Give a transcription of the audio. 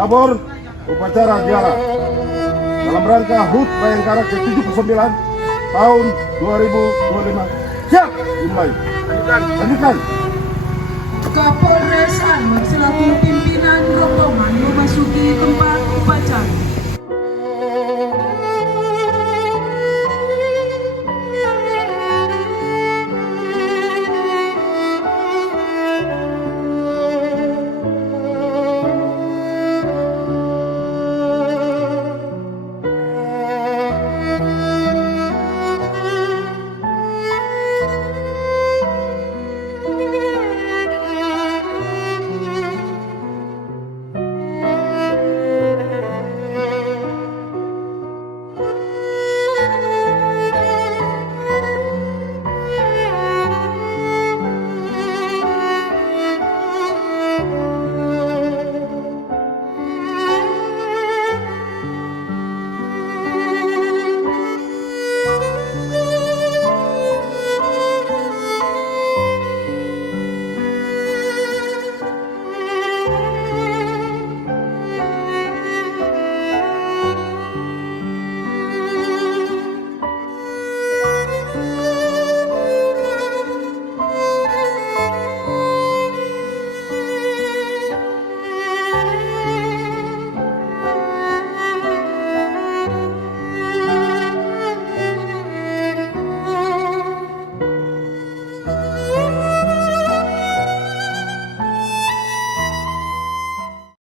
Labor upacara ziarah dalam rangka HUT Bayangkara ke-79 tahun 2025. Siap, dimulai. Lanjutkan. Kapolres Armat selaku pimpinan rombongan memasuki tempat